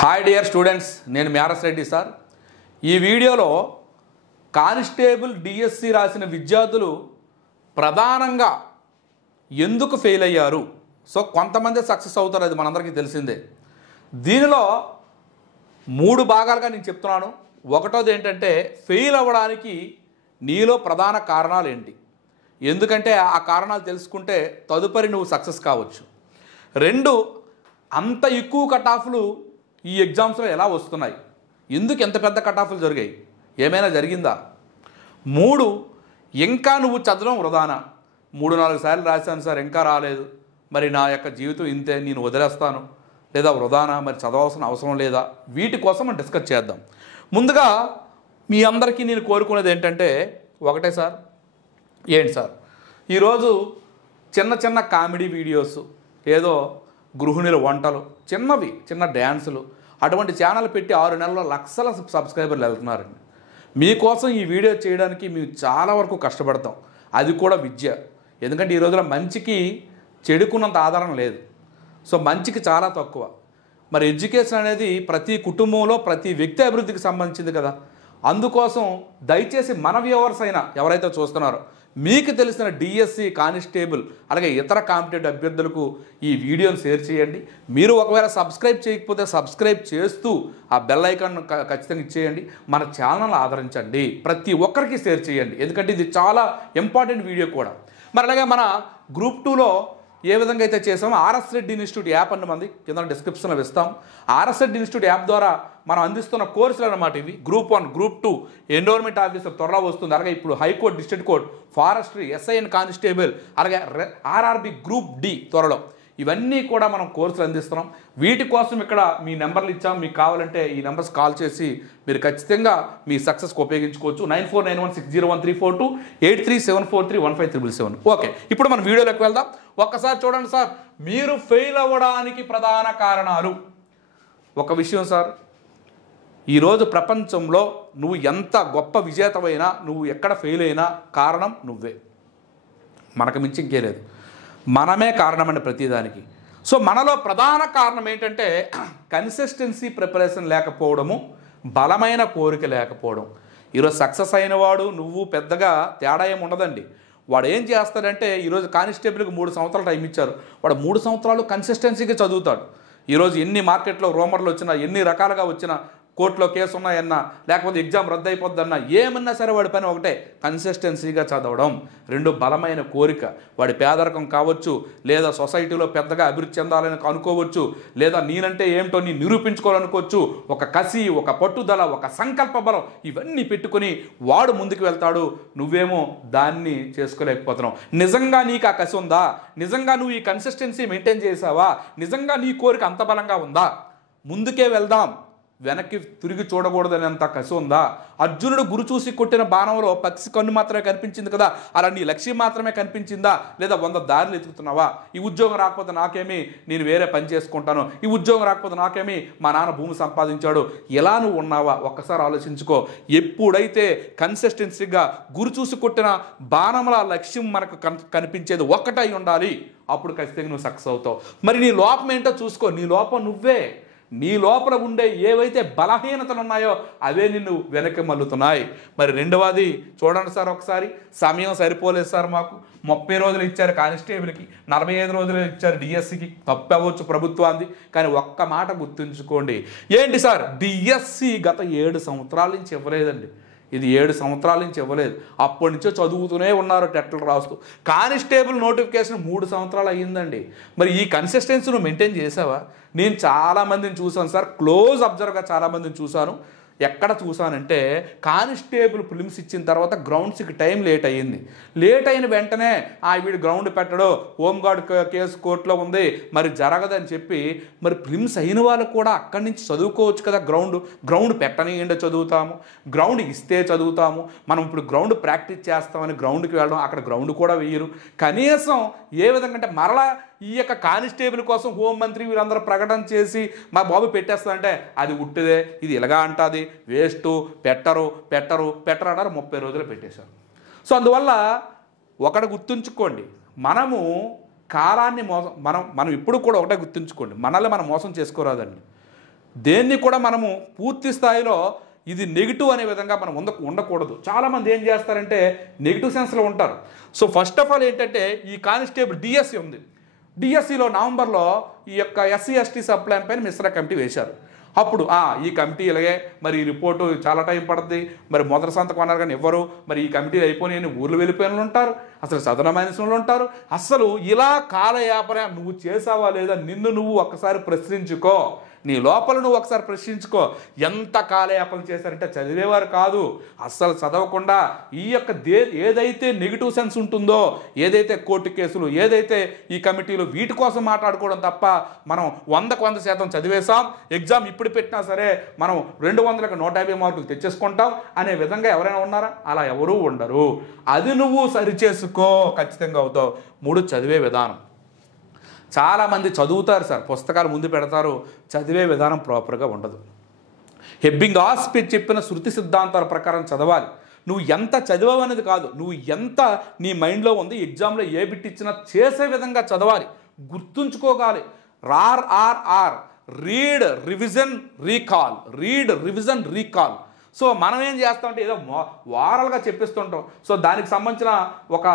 Hi dear students, నేను మ్యారస్ Reddy sir. ఈ వీడియోలో కానిస్టేబుల్ డిఎస్సి రాసిన విద్యార్థులు ప్రధానంగా ఎందుకు ఫెయిల్ అయ్యారు. సో కొంతమంది సక్సెస్ అవుతారు, అది మనందరికీ తెలిసిందే. దీనిలో 3 భాగాలుగా నేను చెప్తున్నాను. ఒకటోది ఏంటంటే ఫెయిల్ అవ్వడానికి నీలో ప్రధాన కారణాలు ఏంటి, ఎందుకంటే ఆ కారణాలు తెలుసుకుంటే తదుపరి నువ్వు సక్సెస్ కావచ్చు. 2, అంత ఎక్కువ కట్ ఆఫ్లు ఈ ఎగ్జామ్స్లో ఎలా వస్తున్నాయి, ఎందుకు ఎంత పెద్ద కట్ ఆఫ్లు జరిగాయి, ఏమైనా జరిగిందా. 3, ఇంకా నువ్వు చదవడం వృధానా. 3-4 సార్లు రాశాను సార్, ఇంకా రాలేదు, మరి నా యొక్క జీవితం ఇంతే, నేను వదిలేస్తాను, లేదా వృధానా, మరి చదవాల్సిన అవసరం లేదా. వీటి కోసం మనం డిస్కస్ చేద్దాం. ముందుగా మీ అందరికీ నేను కోరుకునేది ఏంటంటే ఒకటే సార్, ఏంటి సార్, ఈరోజు చిన్న కామెడీ వీడియోస్, ఏదో గృహిణుల వంటలు, చిన్న డ్యాన్సులు, అటువంటి ఛానల్ పెట్టి 6 నెలల్లో లక్షల సబ్స్క్రైబర్లు వెళ్తున్నారండి. మీకోసం ఈ వీడియో చేయడానికి మేము చాలా వరకు కష్టపడతాం, అది కూడా విద్య. ఎందుకంటే ఈ రోజున మంచికి చెడుకున్నంత ఆధారం లేదు, సో మంచికి చాలా తక్కువ. మరి ఎడ్యుకేషన్ అనేది ప్రతి కుటుంబంలో ప్రతి వ్యక్తి అభివృద్ధికి సంబంధించింది కదా. అందుకోసం దయచేసి మన వ్యూవర్స్ అయినా ఎవరైతే చూస్తున్నారో మీకు తెలిసిన డిఎస్సి, కానిస్టేబుల్, అలాగే ఇతర కాంపిటేటివ్ అభ్యర్థులకు ఈ వీడియోని షేర్ చేయండి. మీరు ఒకవేళ సబ్స్క్రైబ్ చేయకపోతే సబ్స్క్రైబ్ చేస్తూ ఆ బెల్ ఐకాన్ ఖచ్చితంగా ఇచ్చేయండి. మన ఛానల్ ఆదరించండి, ప్రతి ఒక్కరికి షేర్ చేయండి, ఎందుకంటే ఇది చాలా ఇంపార్టెంట్ వీడియో కూడా. మరి అలాగే మన గ్రూప్ 2లో ఏ విధంగా అయితే చేసామో ఆర్ఎస్ రెడ్డి ఇన్స్టిట్యూట్ యాప్ అన్న మంది కింద డిస్క్రిప్షన్లో ఇస్తాం. ఆర్ఎస్ రెడ్డి ఇన్స్టిట్యూట్ యాప్ ద్వారా మనం అందిస్తున్న కోర్సులు అన్నమాట ఇవి. గ్రూప్ 1, గ్రూప్ 2 ఎండోర్మెంట్ ఆఫీసర్ త్వరలో వస్తుంది. అలాగే ఇప్పుడు high court, district court, forestry, SI and constable, అలాగే ఆర్ఆర్బి గ్రూప్ డి త్వరలో, ఇవన్నీ కూడా మనం కోర్సులు అందిస్తున్నాం. వీటి కోసం ఇక్కడ మీ నెంబర్లు ఇచ్చాం, మీకు కావాలంటే ఈ నెంబర్స్ కాల్ చేసి మీరు ఖచ్చితంగా మీ సక్సెస్కి ఉపయోగించుకోవచ్చు. 9491601342, 8374315777. ఓకే, ఇప్పుడు మనం వీడియోలోకి వెళ్దాం. ఒక్కసారి చూడండి సార్, మీరు ఫెయిల్ అవ్వడానికి ప్రధాన కారణాలు. ఒక విషయం సార్, ఈరోజు ప్రపంచంలో నువ్వు ఎంత గొప్ప విజేతమైనా, నువ్వు ఎక్కడ ఫెయిల్ అయినా కారణం నువ్వే, మనకు మించి ఇంకే లేదు. మనమే కారణం అండి ప్రతిదానికి. సో మనలో ప్రధాన కారణం ఏంటంటే కన్సిస్టెన్సీ ప్రిపరేషన్ లేకపోవడము, బలమైన కోరిక లేకపోవడం. ఈరోజు సక్సెస్ అయిన వాడు నువ్వు పెద్దగా తేడా ఏమి ఉండదండి. వాడు ఏం చేస్తాడంటే, ఈరోజు కానిస్టేబుల్కి 3 సంవత్సరాలు టైం ఇచ్చారు, వాడు 3 సంవత్సరాలు కన్సిస్టెన్సీగా చదువుతాడు. ఈరోజు ఎన్ని మార్కెట్లో రూమర్లు వచ్చినా, ఎన్ని రకాలుగా వచ్చినా, కోర్టులో కేసు ఉన్నాయన్నా, లేకపోతే ఎగ్జామ్ రద్దు అయిపోద్దన్నా, ఏమన్నా సరే వాడి పని ఒకటే, కన్సిస్టెన్సీగా చదవడం. 2, బలమైన కోరిక. వాడి పేదరికం కావచ్చు, లేదా సొసైటీలో పెద్దగా అభివృద్ధి చెందాలని అనుకోవచ్చు, లేదా నేనంటే ఏమిటో నీ నిరూపించుకోవాలనుకోవచ్చు. ఒక కసి, ఒక పట్టుదల, ఒక సంకల్ప బలం, ఇవన్నీ పెట్టుకుని వాడు ముందుకు వెళ్తాడు. నువ్వేమో దాన్ని చేసుకోలేకపోతున్నావు. నిజంగా నీకు ఆ కసి ఉందా? నిజంగా నువ్వు ఈ కన్సిస్టెన్సీ మెయింటైన్ చేసావా? నిజంగా నీ కోరిక అంత బలంగా ఉందా? ముందుకే వెళ్దాం, వెనక్కి తిరిగి చూడకూడదనేంత కసి ఉందా? అర్జునుడు గురి చూసి కొట్టిన బాణంలో పక్షి కన్ను మాత్రమే కనిపించింది కదా, అలా నీ లక్ష్యం మాత్రమే కనిపించిందా? లేదా 100 దారులు ఎతుకుతున్నావా? ఈ ఉద్యోగం రాకపోతే నాకేమి, నేను వేరే పని చేసుకుంటాను, ఈ ఉద్యోగం రాకపోతే నాకేమి, మా నాన్న భూమి సంపాదించాడు, ఎలా నువ్వు ఉన్నావా? ఒక్కసారి ఆలోచించుకో. ఎప్పుడైతే కన్సిస్టెన్సీగా గురి చూసి కొట్టిన బాణంలో లక్ష్యం మనకు కనిపించేది ఒక్కటై ఉండాలి, అప్పుడు ఖచ్చితంగా నువ్వు సక్సెస్ అవుతావు. మరి నీ లోపం ఏంటో చూసుకో. నీ లోపం నువ్వే. నీ లోపల ఉండే ఏవైతే బలహీనతలు ఉన్నాయో అవే నిన్ను వెనక్కి మల్లుతున్నాయి. మరి 2వది చూడండి సార్, ఒకసారి సమయం సరిపోలేదు సార్, మాకు 30 రోజులు ఇచ్చారు కానిస్టేబుల్కి, 45 రోజులు ఇచ్చారు డిఎస్సికి. తప్పవచ్చు ప్రభుత్వాన్ని, కానీ ఒక్క మాట గుర్తుంచుకోండి. ఏంటి సార్, డిఎస్సి గత 7 సంవత్సరాల నుంచి ఇవ్వలేదండి. ఇది 7 సంవత్సరాల నుంచి ఇవ్వలేదు, అప్పటి నుంచో చదువుతూనే ఉన్నారు టెట్లు రాస్తూ. కానిస్టేబుల్ నోటిఫికేషన్ 3 సంవత్సరాలు అయ్యిందండి. మరి ఈ కన్సిస్టెన్సీ నువ్వు మెయింటైన్ చేసావా? నేను చాలామందిని చూశాను సార్, క్లోజ్ అబ్జర్వ్గా చాలామందిని చూశాను. ఎక్కడ చూసానంటే కానిస్టేబుల్ ప్రిలిమ్స్ ఇచ్చిన తర్వాత గ్రౌండ్స్కి టైం లేట్ అయ్యింది. లేట్ అయిన వెంటనే వీడు గ్రౌండ్ పెట్టడు, హోంగార్డ్ కేసు కోర్టులో ఉంది, మరి జరగదని చెప్పి, మరి ప్రిలిమ్స్ అయిన వాళ్ళు కూడా అక్కడి నుంచి చదువుకోవచ్చు కదా. గ్రౌండ్ పెట్టనీయండి, చదువుతాము, గ్రౌండ్ ఇస్తే చదువుతాము. మనం ఇప్పుడు గ్రౌండ్ ప్రాక్టీస్ చేస్తామని గ్రౌండ్కి వెళ్ళడం, అక్కడ గ్రౌండ్ కూడా వేయరు. కనీసం ఏ విధంగా అంటే మరలా ఈ యొక్క కానిస్టేబుల్ కోసం హోంమంత్రి వీళ్ళందరూ ప్రకటన చేసి మా బాబు పెట్టేస్తారంటే అది ఉట్టిదే, ఇది ఇలాగా అంటుంది, వేస్ట్, పెట్టరు అన్నారు. 30 రోజులు పెట్టేశారు. సో అందువల్ల ఒకటి గుర్తుంచుకోండి, మనము కాలాన్ని మనం ఇప్పుడు కూడా ఒకటే గుర్తుంచుకోండి, మనల్ని మనం మోసం చేసుకోరాదండి. దేన్ని కూడా మనము పూర్తి స్థాయిలో ఇది నెగిటివ్ అనే విధంగా మనం ఉండకూడదు. చాలామంది ఏం చేస్తారంటే నెగిటివ్ సెన్స్లో ఉంటారు. సో ఫస్ట్ ఆఫ్ ఆల్ ఏంటంటే ఈ కానిస్టేబుల్ డిఎస్సి ఉంది. డిఎస్సిలో నవంబర్లో ఈ యొక్క ఎస్సీ ఎస్టీ సబ్ ప్లాన్ పైన మిశ్రా కమిటీ వేశారు. అప్పుడు ఈ కమిటీ ఇలాగే మరి ఈ రిపోర్టు చాలా టైం పడుతుంది, మరి మొదటి సంతకం అన్నారు కానీ ఇవ్వరు, మరి ఈ కమిటీ అయిపోయినాయని ఊర్లు వెళ్ళిపోయిన ఉంటారు, అసలు సదనమైన ఉంటారు. అసలు ఇలా కాలయాపన నువ్వు చేసావా లేదా నిన్ను నువ్వు ఒక్కసారి ప్రశ్నించుకో. నీ లోపల నువ్వు ఒకసారి ప్రశ్నించుకో. ఎంత కాలయాపన చేశారంటే చదివేవారు కాదు, అస్సలు చదవకుండా ఈ యొక్క ఏదైతే నెగిటివ్ సెన్స్ ఉంటుందో, ఏదైతే కోర్టు కేసులు, ఏదైతే ఈ కమిటీలు, వీటి కోసం మాట్లాడుకోవడం తప్ప మనం 100% చదివేశాం, ఎగ్జామ్ ఇప్పుడు పెట్టినా సరే మనం 200కి 150 మార్కులు తెచ్చేసుకుంటాం అనే విధంగా ఎవరైనా ఉన్నారా? అలా ఎవరూ ఉండరు. అది నువ్వు సరిచేసుకో, ఖచ్చితంగా అవుతావు. 3 చదివే విధానం. చాలామంది చదువుతారు సార్, పుస్తకాలు ముందు పెడతారు, చదివే విధానం ప్రాపర్గా ఉండదు. హెబ్బింగ్హాస్ చెప్పిన శృతి సిద్ధాంతాల ప్రకారం చదవాలి. నువ్వు ఎంత చదివావు అనేది కాదు, నువ్వు ఎంత నీ మైండ్లో ఉంది, ఎగ్జామ్లో ఏ బిట్ ఇచ్చినా చేసే విధంగా చదవాలి, గుర్తుంచుకోగాలి. RRR read revision recall, read revision recall. So మనం ఏం చేస్తామంటే ఏదో వారల్గా చెప్పిస్తుంటాం. సో దానికి సంబంధించిన ఒక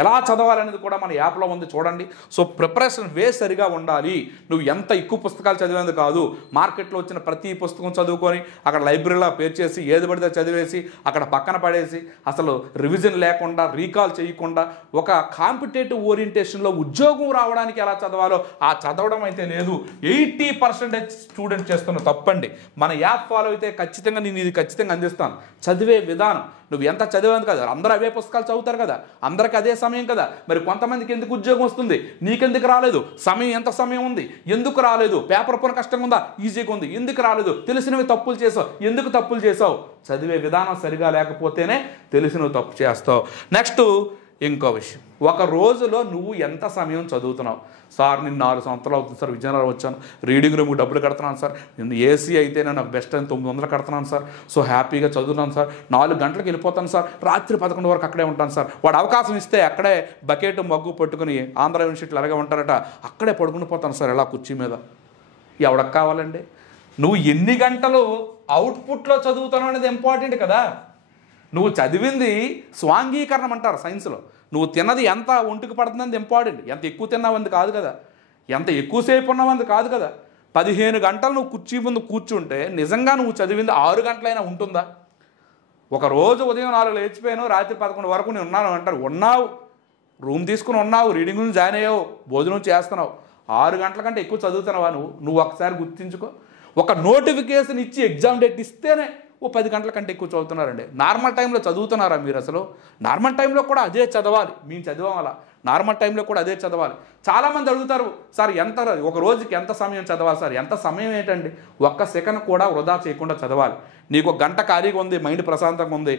ఎలా చదవాలనేది కూడా మన యాప్లో ఉంది, చూడండి. సో ప్రిపరేషన్ సరిగా ఉండాలి. నువ్వు ఎంత ఎక్కువ పుస్తకాలు చదివేది కాదు, మార్కెట్లో వచ్చిన ప్రతి పుస్తకం చదువుకొని అక్కడ లైబ్రరీలో పేరు చేసి ఏది పడితే చదివేసి అక్కడ పక్కన పడేసి అసలు రివిజన్ లేకుండా, రీకాల్ చేయకుండా, ఒక కాంపిటేటివ్ ఓరియంటేషన్లో ఉద్యోగం రావడానికి ఎలా చదవాలో ఆ చదవడం అయితే లేదు. 80% స్టూడెంట్ చేస్తున్న తప్పండి. మన యాప్ ఫాలో అయితే ఖచ్చితంగా నేను ఇది ఖచ్చితంగా అందిస్తాను. చదివే విధానం నువ్వు ఎంత చదివేది కదా, అందరూ అవే పుస్తకాలు చదువుతారు కదా, అందరికి అదే సమయం కదా. మరి కొంతమందికి ఎందుకు ఉద్యోగం వస్తుంది, నీకెందుకు రాలేదు? సమయం ఎంత సమయం ఉంది, ఎందుకు రాలేదు? పేపర్ పని కష్టంగా ఉందా, ఈజీగా ఉంది, ఎందుకు రాలేదు? తెలిసినవి తప్పులు చేసావు, ఎందుకు తప్పులు చేసావు? చదివే విధానం సరిగా లేకపోతేనే తెలిసినవి తప్పు చేస్తావు. నెక్స్ట్ ఇంకో విషయం, ఒక రోజులో నువ్వు ఎంత సమయం చదువుతున్నావు? సార్ నేను 4 సంవత్సరాలు అవుతుంది సార్, విజయనగరం వచ్చాను, రీడింగ్ రూమ్కి డబ్బులు కడుతున్నాను సార్, నేను ఏసీ అయితే నాకు బెస్ట్ అని 900 కడుతున్నాను సార్, సో హ్యాపీగా చదువుతున్నాను సార్, 4 గంటలకు వెళ్ళిపోతాను సార్, రాత్రి 11 వరకు అక్కడే ఉంటాను సార్. వాడు అవకాశం ఇస్తే అక్కడే బకెట్ మగ్గు పట్టుకుని, ఆంధ్ర యూనివర్సిటీలు అలాగే ఉంటారట, అక్కడే పడుకుని పోతాను సార్ ఇలా కుర్చీ మీద. ఎవడకు కావాలండి? నువ్వు ఎన్ని గంటలు అవుట్పుట్లో చదువుతావు అనేది ఇంపార్టెంట్ కదా. నువ్వు చదివింది స్వాంగీకరణం అంటారు సైన్స్లో. నువ్వు తిన్నది ఎంత ఒంటికి పడుతుందని ఇంపార్టెంట్. ఎంత ఎక్కువ తిన్నావంది కాదు కదా, ఎంత ఎక్కువసేపు ఉన్నావంది కాదు కదా. 15 గంటలు నువ్వు కుర్చీ ముందు కూర్చుంటే నిజంగా నువ్వు చదివింది 6 గంటలైనా ఉంటుందా? ఒకరోజు ఉదయం 4 లేచిపోయాను, రాత్రి 11 వరకు నేను ఉన్నాను అంటారు. ఉన్నావు, రూమ్ తీసుకుని ఉన్నావు, రీడింగ్ రూమ్ జాయిన్ అయ్యావు, భోజనం చేస్తున్నావు, 6 గంటల కంటే ఎక్కువ చదువుతున్నావా? నువ్వు ఒకసారి గుర్తించుకో. ఒక నోటిఫికేషన్ ఇచ్చి ఎగ్జామ్ డేట్ ఇస్తేనే 10 గంటల కంటే ఎక్కువ చదువుతున్నారండి. నార్మల్ టైంలో చదువుతున్నారా మీరు? అసలు నార్మల్ టైంలో కూడా అదే చదవాలి. మేము చదివాం అలా, నార్మల్ టైంలో కూడా అదే చదవాలి. చాలామంది అడుగుతారు, సార్ ఒక రోజుకి ఎంత సమయం చదవాలి సార్? ఎంత సమయం ఏంటండి? 1 సెకండ్ కూడా వృధా చేయకుండా చదవాలి. నీకు 1 గంట ఖాళీగా ఉంది, మైండ్ ప్రశాంతంగా ఉంది,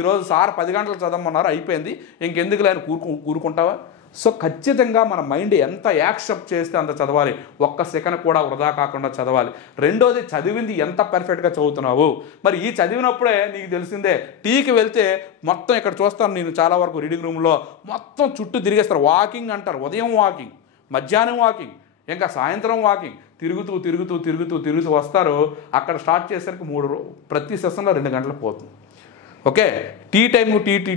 ఈరోజు సార్ 10 గంటలు చదవమన్నారు, అయిపోయింది, ఇంకెందుకు లేని కూరుకుంటావా? సో ఖచ్చితంగా మన మైండ్ ఎంత యాక్సెప్ట్ చేస్తే అంత చదవాలి. 1 సెకండ్ కూడా వృధా కాకుండా చదవాలి. రెండోది, చదివింది ఎంత పర్ఫెక్ట్గా చదువుతున్నావు? మరి ఈ చదివినప్పుడే నీకు తెలిసిందే, టీకి వెళ్తే మొత్తం ఇక్కడ చూస్తాను నేను చాలా వరకు రీడింగ్ రూమ్లో మొత్తం చుట్టూ తిరిగేస్తారు. వాకింగ్ అంటారు, ఉదయం వాకింగ్, మధ్యాహ్నం వాకింగ్, ఇంకా సాయంత్రం వాకింగ్, తిరుగుతూ వస్తారు. అక్కడ స్టార్ట్ చేసరికి ప్రతి సెషన్లో 2 గంటలు పోతుంది. ఓకే, టీ టైం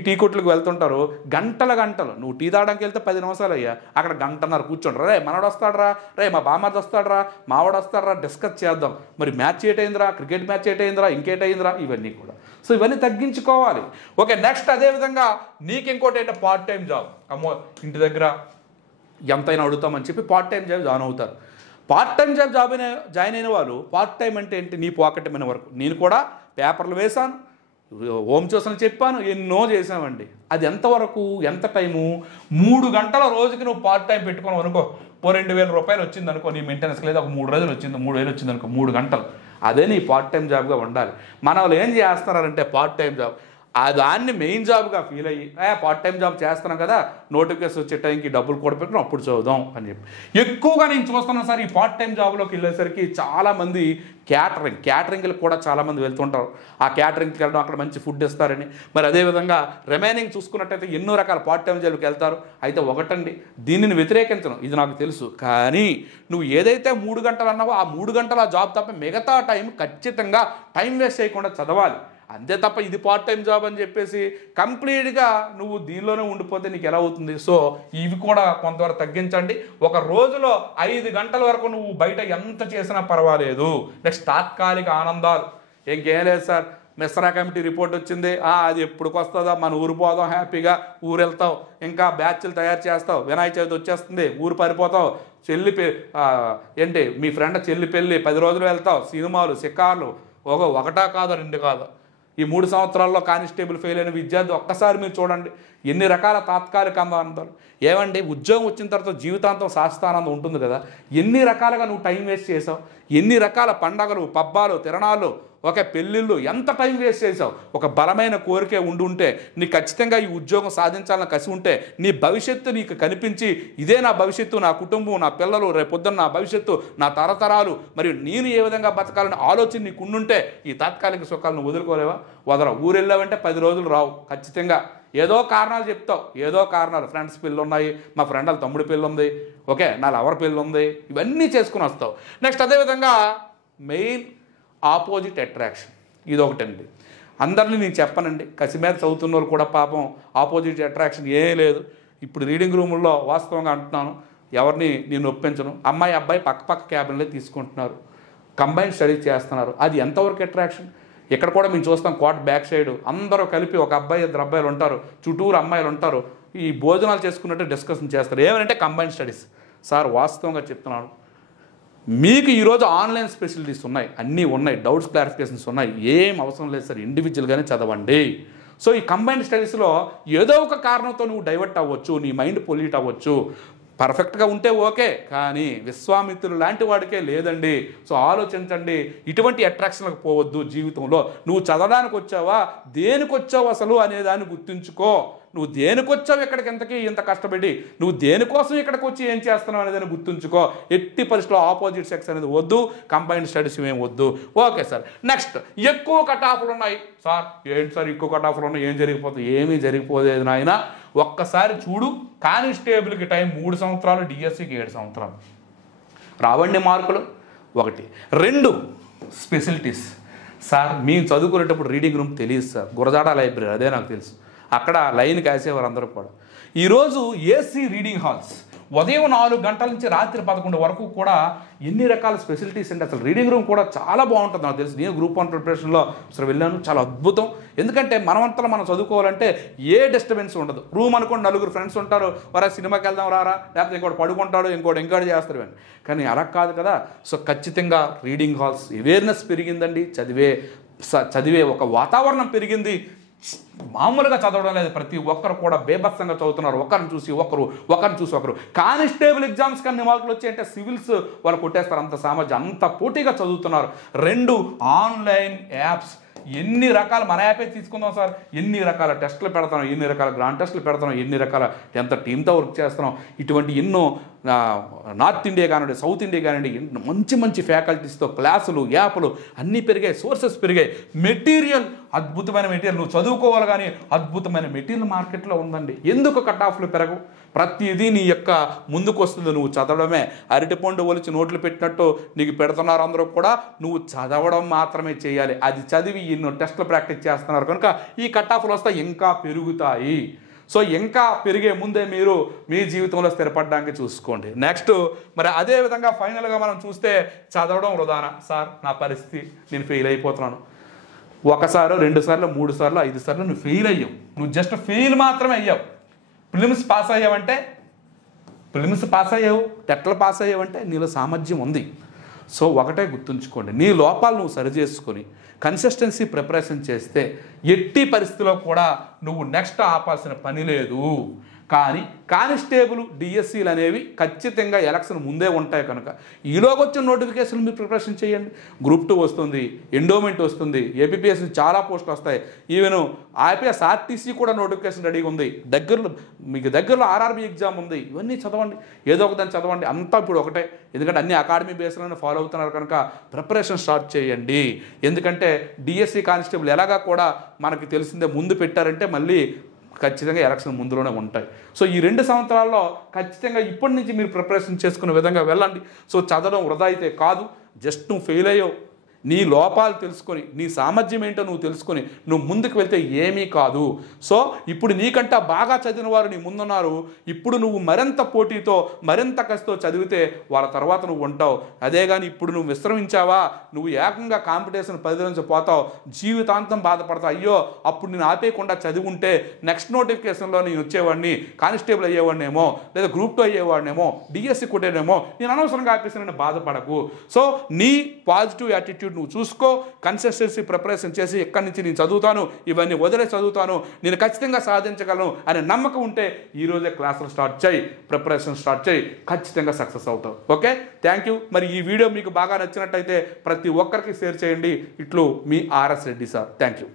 టీ కొట్లకు వెళ్తుంటారు, గంటలు. నువ్వు టీ తాగడానికి వెళ్తే 10 నిమిషాలు అయ్యా, అక్కడ 1 గంటన్నర కూర్చోండి. రే మనోడు వస్తాడరా, రే మా బామ్మది వస్తాడరా, మావాడు వస్తాడరా, డిస్కస్ చేద్దాం. మరి మ్యాచ్ ఏటైందిరా, క్రికెట్ మ్యాచ్ ఏటైందిరా, ఇంకేటైందిరా, ఇవన్నీ కూడా. సో ఇవన్నీ తగ్గించుకోవాలి. ఓకే, నెక్స్ట్ అదేవిధంగా నీకు ఇంకోటి ఏంటంటే పార్ట్ టైం జాబ్. అమ్మో ఇంటి దగ్గర ఎంతైనా అడుగుతామని చెప్పి పార్ట్ టైం జాబ్ జాయిన్ అవుతారు. పార్ట్ టైం జాబ్ జాయిన్ అయిన వాళ్ళు, పార్ట్ టైం అంటే ఏంటి? నీ పాకెట్ మనీ వరకు. నేను కూడా పేపర్లు వేశాను, హోమ్ ట్యూషన్ చెప్పాను, ఎన్నో చేసామండి. అది ఎంతవరకు, ఎంత టైము? 3 గంటల రోజుకి నువ్వు పార్ట్ టైం పెట్టుకోను అనుకో, 2,000 రూపాయలు వచ్చింది అనుకో, నీ మెయింటెనెన్స్ లేదు, ఒక 3 రోజులు వచ్చింది, 3,000 వచ్చింది అనుకో, 3 గంటలు. అదే నీ పార్ట్ టైం జాబ్గా ఉండాలి. మన వాళ్ళు ఏం చేస్తున్నారంటే పార్ట్ టైం జాబ్ ఆ దాన్ని మెయిన్ జాబ్గా ఫీల్ అయ్యి పార్ట్ టైం జాబ్ చేస్తున్నాం కదా, నోటిఫికేషన్ వచ్చే టైంకి డబ్బులు కూడా పెట్టిన అప్పుడు చదువుదాం అని చెప్పి ఎక్కువగా నేను చూస్తున్నాను సార్. ఈ పార్ట్ టైం జాబ్లోకి వెళ్ళేసరికి చాలామంది క్యాటరింగ్లకు కూడా చాలామంది వెళ్తుంటారు. ఆ క్యాటరింగ్కి వెళ్ళడం, అక్కడ మంచి ఫుడ్ ఇస్తారని. మరి అదేవిధంగా రిమైనింగ్ చూసుకున్నట్టయితే ఎన్నో రకాల పార్ట్ టైం జాబ్కి వెళ్తారు. అయితే ఒకటండి, దీనిని వ్యతిరేకించను, ఇది నాకు తెలుసు. కానీ నువ్వు ఏదైతే 3 గంటలు అన్నావో ఆ 3 గంటల జాబ్ తప్ప మిగతా టైం ఖచ్చితంగా టైం వేస్ట్ చేయకుండా చదవాలి. అంతే తప్ప ఇది పార్ట్ టైం జాబ్ అని చెప్పేసి కంప్లీట్గా నువ్వు దీనిలోనే ఉండిపోతే నీకు ఎలా అవుతుంది? సో ఇవి కూడా కొంతవరకు తగ్గించండి. ఒక రోజులో 5 గంటల వరకు నువ్వు బయట ఎంత చేసినా పర్వాలేదు. నెక్స్ట్ తాత్కాలిక ఆనందాలు ఇంకేం లేదు సార్. మిశ్రా కమిటీ రిపోర్ట్ వచ్చింది, అది ఎప్పుడుకి వస్తుందో, మన ఊరు పోదాం, హ్యాపీగా ఊరు వెళ్తావు, ఇంకా బ్యాచ్లు తయారు చేస్తావు, వినాయక చవితి వచ్చేస్తుంది, ఊరు పారిపోతావు, ఏంటి మీ ఫ్రెండ్ చెల్లి పెళ్ళి 10 రోజులు వెళ్తావు, సినిమాలు షికార్లు, ఒకటా కాదు 2 కాదు. ఈ 3 సంవత్సరాల్లో కానిస్టేబుల్ ఫెయిల్ అయిన విద్యార్థి ఒక్కసారి మీరు చూడండి ఎన్ని రకాల తాత్కాలిక ఆనందాలు. ఏమండి, ఉద్యోగం వచ్చిన తర్వాత జీవితాంతం శాశ్వతానందం ఉంటుంది కదా, ఎన్ని రకాలుగా నువ్వు టైం వేస్ట్ చేసావు, ఎన్ని రకాల పండగలు, పబ్బాలు, తిరణాలు, పెళ్ళిళ్ళు, ఎంత టైం వేస్ట్ చేసావు. ఒక బలమైన కోరికే ఉంటే నీకు ఖచ్చితంగా ఈ ఉద్యోగం సాధించాలని కసి ఉంటే నీ భవిష్యత్తు నీకు కనిపించి ఇదే నా భవిష్యత్తు, నా కుటుంబం, నా పిల్లలు, రేపొద్దున నా భవిష్యత్తు, నా తరతరాలు, మరియు నేను ఏ విధంగా బతకాలని ఆలోచన నీకు ఉండుంటే ఈ తాత్కాలిక సుఖాలను వదులుకోలేవా? వదలవు. ఊరు వెళ్ళావంటే 10 రోజులు రావు. ఖచ్చితంగా ఏదో కారణాలు చెప్తావు, ఏదో కారణాలు, ఫ్రెండ్స్ పెళ్ళి ఉన్నాయి, మా ఫ్రెండ్ వాళ్ళ తమ్ముడి పెళ్ళి ఉంది, నా లవర్ పెళ్ళి ఉంది, ఇవన్నీ చేసుకుని వస్తావు. నెక్స్ట్ అదేవిధంగా మెయిన్ ఆపోజిట్ అట్రాక్షన్, ఇది ఒకటండి. అందరినీ నేను చెప్పనండి, కసి మీద చదువుతున్న వాళ్ళు కూడా పాపం ఆపోజిట్ అట్రాక్షన్ ఏమీ లేదు. ఇప్పుడు రీడింగ్ రూముల్లో వాస్తవంగా అంటున్నాను, ఎవరిని నేను ఒప్పించను. అమ్మాయి అబ్బాయి పక్క క్యాబిన్లే తీసుకుంటున్నారు, కంబైన్ స్టడీస్ చేస్తున్నారు. అది ఎంతవరకు అట్రాక్షన్? ఇక్కడ కూడా మేము చూస్తాం, కోట బ్యాక్ సైడ్ అందరూ కలిపి ఒక అబ్బాయి 2 అబ్బాయిలు ఉంటారు, చుట్టూరు అమ్మాయిలు ఉంటారు, ఈ భోజనాలు చేసుకున్నట్టు డిస్కషన్ చేస్తారు. ఏమంటే కంబైన్ స్టడీస్. సార్ వాస్తవంగా చెప్తున్నాను, మీకు ఈరోజు ఆన్లైన్ స్పెషలిటీస్ ఉన్నాయి, అన్నీ ఉన్నాయి, డౌట్స్ క్లారిఫికేషన్స్ ఉన్నాయి, ఏం అవసరం లేదు సార్, ఇండివిజువల్గానే చదవండి. సో ఈ కంబైన్డ్ స్టడీస్లో ఏదో ఒక కారణంతో నువ్వు డైవర్ట్ అవ్వచ్చు, నీ మైండ్ పొల్యూట్ అవ్వచ్చు. పర్ఫెక్ట్గా ఉంటే ఓకే, కానీ విశ్వామిత్రుడు లాంటి వాడికే లేదండి. సో ఆలోచించండి, ఇటువంటి అట్రాక్షన్లకు పోవద్దు. జీవితంలో నువ్వు చదవడానికి వచ్చావా, దేనికి వచ్చావు అసలు అనేదాన్ని గుర్తుంచుకో. నువ్వు దేనికి వచ్చావు ఇక్కడికి, ఇంత కష్టపడి నువ్వు దేనికోసం ఇక్కడికి వచ్చి ఏం చేస్తున్నావు అనేదాన్ని గుర్తుంచుకో. ఎట్టి పరిస్థితుల్లో ఆపోజిట్ సెక్స్ అనేది వద్దు, కంబైన్డ్ స్టడీస్ ఏం వద్దు. Okay sir. నెక్స్ట్, ఎక్కువ కటాఫ్లు ఉన్నాయి సార్. ఏంటి సార్ ఎక్కువ కటాఫ్లు ఉన్నాయి, ఏం జరిగిపోతుంది? ఏమీ జరిగిపోలేదు నాయన. ఒక్కసారి చూడు, కానిస్టేబుల్కి టైం 3 సంవత్సరాలు, డిఎస్సికి 7 సంవత్సరాలు. రావండి మార్కులు. 1. 2 స్పెషలిటీస్. సార్ మేము చదువుకునేటప్పుడు రీడింగ్ రూమ్ తెలియదు సార్, గురజాడ లైబ్రరీ అదే నాకు తెలుసు, అక్కడ లైన్ కాసేవారు అందరూ కూడా. ఈరోజు ఏసీ రీడింగ్ హాల్స్, ఉదయం 4 గంటల నుంచి రాత్రి 11 వరకు కూడా ఎన్ని రకాల స్పెషలిటీస్ అంటే అసలు రీడింగ్ రూమ్ కూడా చాలా బాగుంటుంది. నాకు తెలుసు, నేను గ్రూప్ 1 ప్రిపరేషన్లో అసలు వెళ్ళాను, చాలా అద్భుతం. ఎందుకంటే మనమంతా మనం చదువుకోవాలంటే ఏ డిస్టర్బెన్స్ ఉండదు. రూమ్ అనుకోండి, 4 ఫ్రెండ్స్ ఉంటారు, సినిమాకి వెళ్దాం రారా, లేకపోతే ఇంకోటి పడుకుంటాడు, ఇంకోటి చేస్తారు అని. కానీ అలా కాదు కదా. సో ఖచ్చితంగా రీడింగ్ హాల్స్ అవేర్నెస్ పెరిగిందండి, చదివే ఒక వాతావరణం పెరిగింది. మామూలుగా చదవడం లేదు, ప్రతి ఒక్కరు కూడా బేభత్సంగా చదువుతున్నారు, ఒకరిని చూసి ఒకరు. కానిస్టేబుల్ ఎగ్జామ్స్ కన్నా మార్కులు వచ్చాయంటే సివిల్స్ వాళ్ళు కొట్టేస్తారు, అంత సామర్థ్యం, అంత పోటీగా చదువుతున్నారు. 2 ఆన్లైన్ యాప్స్. ఎన్ని రకాల, మన యాపే తీసుకుందాం సార్, ఎన్ని రకాల టెస్టులు పెడతాం, ఎన్ని రకాల గ్రాండ్ టెస్టులు పెడతాం, ఎన్ని రకాల ఎంత టీంతో వర్క్ చేస్తున్నాం. ఇటువంటి ఎన్నో నార్త్ ఇండియా కానివ్వండి, సౌత్ ఇండియా కానివ్వండి, మంచి ఫ్యాకల్టీస్తో క్లాసులు, యాప్లు అన్నీ పెరిగాయి, సోర్సెస్ పెరిగాయి, మెటీరియల్, అద్భుతమైన మెటీరియల్. నువ్వు చదువుకోవాలి కానీ అద్భుతమైన మెటీరియల్ మార్కెట్లో ఉందండి. ఎందుకు కట్ ఆఫ్లు పెరగవు? ప్రతిదీ నీ యొక్క ముందుకు వస్తుంది, నువ్వు చదవడమే. అరటిపండు ఒలిచి నోట్లు పెట్టినట్టు నీకు పెడుతున్నారు అందరూ కూడా, నువ్వు చదవడం మాత్రమే చేయాలి. అది చదివి ఎన్నో టెస్టులు ప్రాక్టీస్ చేస్తున్నారు కనుక ఈ కట్ ఆఫ్లు వస్తాయి, ఇంకా పెరుగుతాయి. సో ఇంకా పెరిగే ముందే మీరు మీ జీవితంలో స్థిరపడడానికి చూసుకోండి. నెక్స్ట్, మరి అదేవిధంగా ఫైనల్గా మనం చూస్తే చదవడం వృధానా సార్, నా పరిస్థితి నేను ఫెయిల్ అయిపోతున్నాను. 1 సారో 2 సార్లు 3 సార్లు 5 సార్లు నువ్వు ఫెయిల్ అయ్యావు, నువ్వు జస్ట్ ఫెయిల్ మాత్రమే అయ్యావు. ప్రిలిమ్స్ పాస్ అయ్యావంటే, టెట్లు పాస్ అయ్యావంటే నీలో సామర్థ్యం ఉంది. సో ఒకటే గుర్తుంచుకోండి, నీ లోపాలు నువ్వు సరిచేసుకొని కన్సిస్టెన్సీ ప్రిపరేషన్ చేస్తే ఎట్టి పరిస్థితిలో కూడా నువ్వు నెక్స్ట్ ఆపాల్సిన పని లేదు. కానీ కానిస్టేబుల్ డిఎస్సీలు అనేవి ఖచ్చితంగా ఎలక్షన్ ముందే ఉంటాయి కనుక ఈలోగా వచ్చిన నోటిఫికేషన్లు మీరు ప్రిపరేషన్ చేయండి. గ్రూప్ 2 వస్తుంది, ఎండోమెంట్ వస్తుంది, ఏపీపీఎస్ చాలా పోస్టులు వస్తాయి. ఈవెన్ ఐపీఎస్ ఆర్టీసీ కూడా నోటిఫికేషన్ రెడీగా ఉంది. మీకు దగ్గరలో ఆర్ఆర్బీ ఎగ్జామ్ ఉంది. ఇవన్నీ చదవండి, ఏదో ఒకదాన్ని చదవండి. అంతా ఇప్పుడు ఒకటే, ఎందుకంటే అన్ని అకాడమీ బేస్లోనే ఫాలో అవుతున్నారు కనుక ప్రిపరేషన్ స్టార్ట్ చేయండి. ఎందుకంటే డిఎస్సీ కానిస్టేబుల్ ఎలాగా కూడా మనకి తెలిసిందే ముందు పెట్టారంటే మళ్ళీ ఖచ్చితంగా ఎలక్షన్ ముందులోనే ఉంటాయి. సో ఈ 2 సంవత్సరాల్లో ఖచ్చితంగా ఇప్పటి నుంచి మీరు ప్రిపరేషన్ చేసుకునే విధంగా వెళ్ళండి. సో చదవడం వృధా అయితే కాదు. జస్ట్ నువ్వు ఫెయిల్ అయ్యావు, నీ లోపాలు తెలుసుకొని, నీ సామర్థ్యం ఏంటో నువ్వు తెలుసుకొని నువ్వు ముందుకు వెళ్తే ఏమీ కాదు. సో ఇప్పుడు నీకంటే బాగా చదివిన వారు నీ ముందున్నారు. ఇప్పుడు నువ్వు మరింత పోటీతో మరింత కసితో చదివితే వాళ్ళ తర్వాత నువ్వు ఉంటావు. అదే కానీ ఇప్పుడు నువ్వు విశ్రమించావా, నువ్వు ఏకంగా కాంపిటీషన్ పరిధించి పోతావు, జీవితాంతం బాధపడతావు. అయ్యో అప్పుడు నేను ఆపేయకుండా చదివి ఉంటే నెక్స్ట్ నోటిఫికేషన్లో నేను వచ్చేవాడిని, కానిస్టేబుల్ అయ్యేవాడినేమో, లేదా గ్రూప్ 2 అయ్యేవాడినేమో, డిఎస్సీ కొట్టేనేమో, నేను అనవసరంగా ఆపేసానని బాధపడకు. సో నీ పాజిటివ్ యాటిట్యూడ్ నువ్వు చూసుకో. కన్సిస్టెన్సీ ప్రిపరేషన్ చేసి ఎక్కడి నుంచి నేను చదువుతాను, ఇవన్నీ వదిలే చదువుతాను, నేను ఖచ్చితంగా సాధించగలను అనే నమ్మకం ఉంటే ఈరోజే క్లాసులు స్టార్ట్ చేయి, ప్రిపరేషన్ స్టార్ట్ చేయి, ఖచ్చితంగా సక్సెస్ అవుతావు. Okay, thank you. మరి ఈ వీడియో మీకు బాగా నచ్చినట్టయితే ప్రతి ఒక్కరికి షేర్ చేయండి. ఇట్లు మీ R S Reddy sir. Thank you.